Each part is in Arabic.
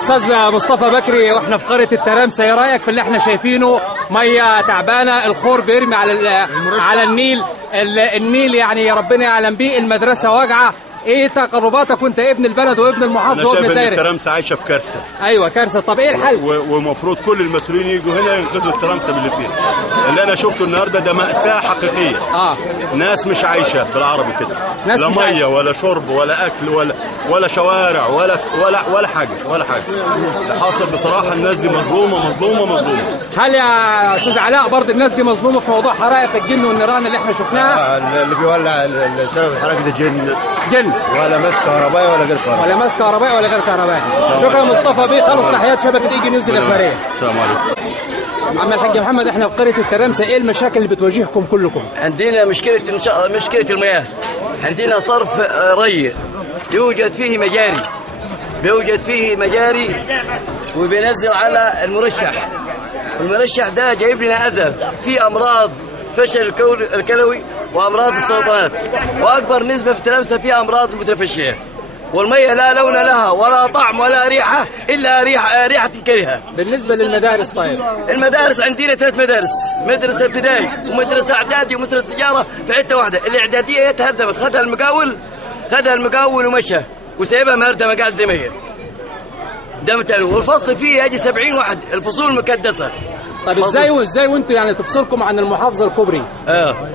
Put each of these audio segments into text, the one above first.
استاذ مصطفى بكري، واحنا في قريه الترامسه، ايه رايك في اللي احنا شايفينه؟ ميه تعبانه، الخور بيرمي على النيل يعني ربنا يعلم بيه، المدرسه واجعه. ايه تقرباتك وانت ابن البلد وابن المحافظه وابن الدايره؟ انا شايف ان الترامسه عايشه في كارثه. ايوه كارثه. طب ايه الحل؟ ومفروض كل المسؤولين يجوا هنا ينقذوا الترامسه من اللي فيها. اللي انا شفته النهارده ده مأساة حقيقيه. ناس مش عايشه بالعربي كده، لا ميه ولا شرب ولا اكل ولا شوارع ولا حاجه اللي حاصل بصراحه الناس دي مظلومه. هل يا استاذ علاء برضه الناس دي مظلومه في موضوع حرائق الجن والنيران اللي احنا شفناها؟ اللي بيولع سبب الحرائق ده جن ولا ماس كهربائي ولا غير كهربائي. شكرا مصطفى بيه، خلص تحيات شبكه اي جي نيوز الاخباريه. السلام عليكم. عم الحاج محمد، احنا في قريه الترامسه، ايه المشاكل اللي بتواجهكم كلكم؟ عندنا مشكله المياه، عندنا صرف ري يوجد فيه مجاري وبينزل على المرشح ده جايب لنا اذى في امراض فشل الكلوي وامراض السرطانات، واكبر نسبه في الترامسه فيها امراض المتفشيه، والميه لا لون لها ولا طعم ولا ريحه الا ريحه كريهه. بالنسبه للمدارس، طيب المدارس عندنا 3 مدارس، مدرسه ابتدائي ومدرسه اعدادي ومدرسه تجاره في حته واحده. الاعداديه تهدمت، خدها المقاول ومشى وسايبها مهردمه قاعد زي ما هي. والفصل فيه يجي 70 واحد، الفصول مكدسه. طب ازاي وانتوا يعني تفصلكم عن المحافظه الكبرى؟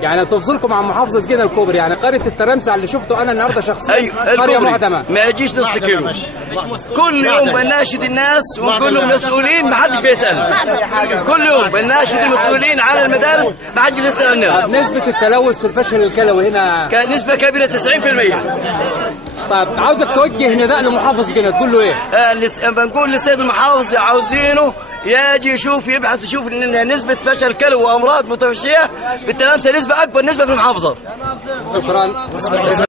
يعني تفصلكم عن محافظه زينة الكبرى، يعني قريه الترامسه اللي شفته انا النهارده شخصيا قريه معدمه ما يجيش نص كيلو. كل يوم بناشد الناس ونقول لهم مسؤولين، ما حدش بيسال. كل يوم بناشد المسؤولين على المدارس، ما حدش بيسال الناس. نسبه التلوث في الفشل الكلوي هنا كان نسبه كبيره 90%. طيب عاوزك توجه نداء لمحافظ جنة، تقول له ايه؟ بنقول للسيد المحافظ عاوزينه يجي يبحث يشوف ان نسبه فشل كلوي وامراض متفشيه في الترامسه نسبه اكبر نسبه في المحافظه. شكرا.